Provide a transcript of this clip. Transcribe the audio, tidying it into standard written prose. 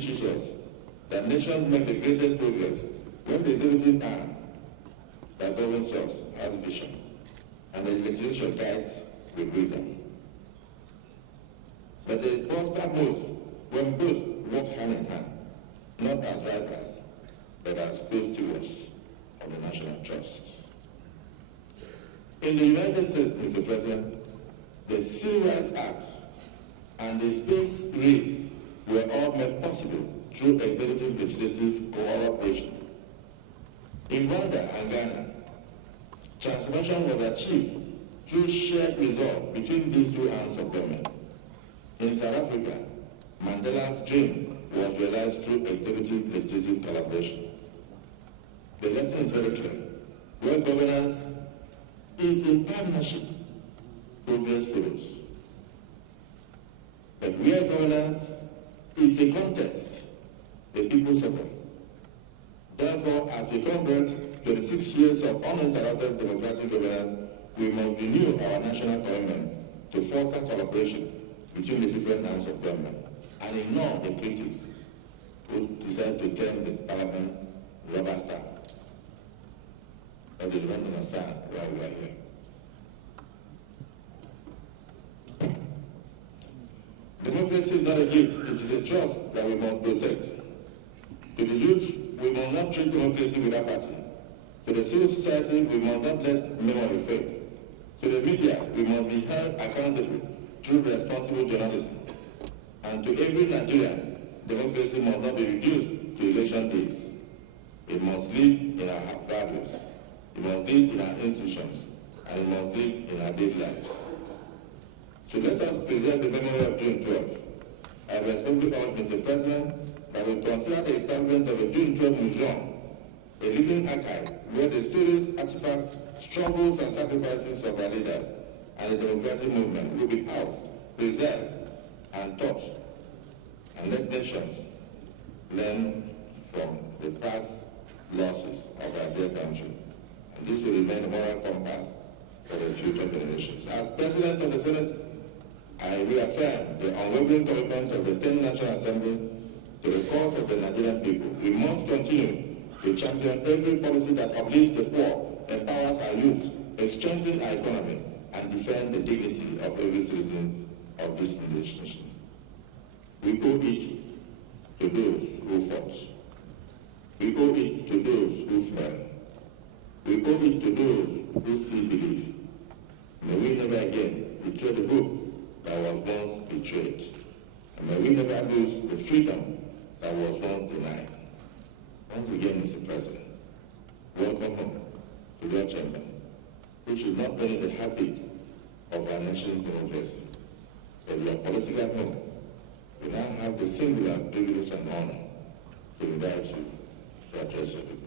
teaches us that nations make the greatest progress when the executive arm that governs us has vision, and the legislation guides with wisdom. But they prosper most when both work hand in hand, not as rivals, but as close stewards of the national trust. In the United States, Mr. President, the Civil Rights Act and the space race were all made possible through executive-legislative cooperation. In Rwanda and Ghana, transformation was achieved through shared resolve between these two arms of government. In South Africa, Mandela's dream was realized through executive-legislative collaboration. The lesson is very clear. Where governance is in partnership, progress follows. But where governance is a contest, the people suffer. Therefore, as we convert 26 years of uninterrupted democratic governance, we must renew our national commitment to foster collaboration between the different arms of government and ignore the critics who decide to term the parliament rubber stamp. But they don't understand why we are here. Democracy is not a gift, it is a trust that we must protect. To the youth, we must not treat democracy with apathy. To the civil society, we must not let memory fade. To the media, we must be held accountable through responsible journalism. And to every Nigerian, democracy must not be reduced to election days. It must live in our values. It must live in our institutions. And it must live in our daily lives. So let us preserve the memory of June 12th. I respectfully urge Mr. President that we consider the establishment of a June 12th museum, a living archive where the stories, artifacts, struggles, and sacrifices of our leaders and the democratic movement will be housed, preserved, and taught, and let nations learn from the past losses of our dear country. And this will remain a moral compass for the future generations. As President of the Senate, I reaffirm the unwavering commitment of the 10th National Assembly to the cause of the Nigerian people. We must continue to champion every policy that uplifts the poor, empowers our youth, strengthens our economy, and defend the dignity of every citizen of this nation. We owe it to those who fought. We owe it to those who fell. We owe it to those who still believe. May we never again betray the hope that was once betrayed. And may we never lose the freedom that was once denied. Once again, Mr. President, welcome home to your chamber, which is not only the heartbeat of our nation's democracy, but your political home. We now have the singular privilege and honor to invite you to address your people.